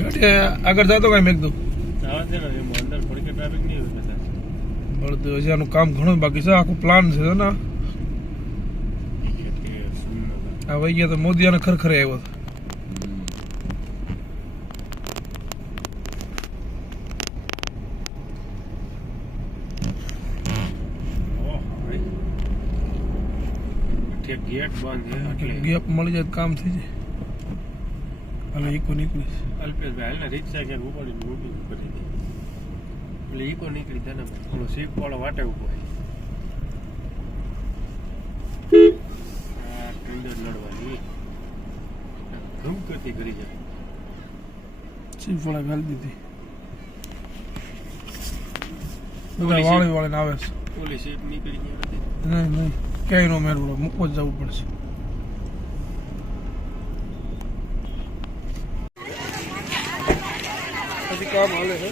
ગાડી આગળ જતો કઈ મેં કીધું અંદર થોડી ટ્રાફિક નહીં હોય કદાચ. બળતું હજી આનું કામ ઘણું બાકી છે. આખું પ્લાન છે ને આ વહી ગયા તો મોદી આને ખરખરે આવ્યો હતો. ગેટ બંધ છે ગેપ મળી જાય તો કામ થઈ જાય. હાલે ઈકો નીકળી અલ્પેશભાઈ હાલને રિક્ષા ક્યાંક ઉપાડીને ઊભી કરી દે એટલે ઈકો નીકળી જાય ને થોડો સીપ વાળો વાટે ઉભો હોય ટેન્ડર લડવાની ધૂમ કરતી કરી જાય. ચીફ વાળા ગાલી દીધી. બધા વાળી વાળીને આવે છે. ઓલી સીપ નીકળી ગઈ હતી. નહીં નહીં ક્યાંય નો મેળ મૂકવો જ જવું પડશે. હજી કામ હાલે છે.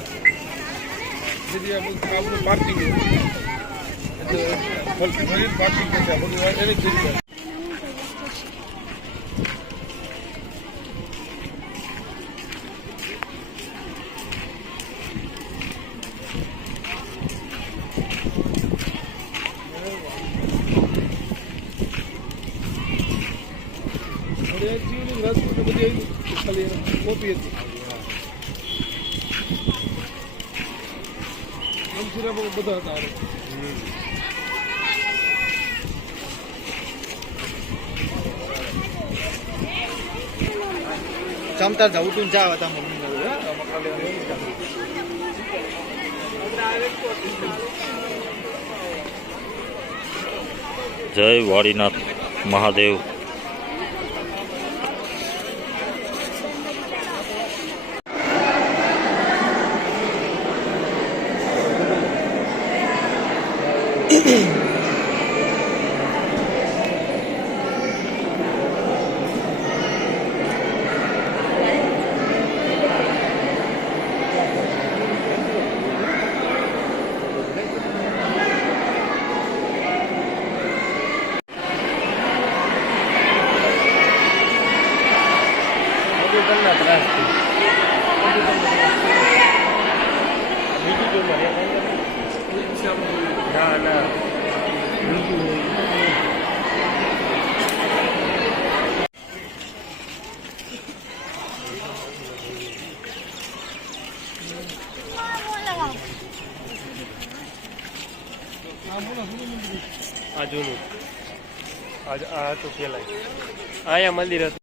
દીદી આ બધું આપણું પાર્કિંગ પાર્કિંગ છે આ બધું એની જગ્યા. ખાલી કોપી હતી બધા હતા. ચમતા જવું તું જાવ હતા મમ્મી જય વાડીનાથ મહાદેવ. આ જૂનું આ તો પેલા અહીંયા મંદિર હતું.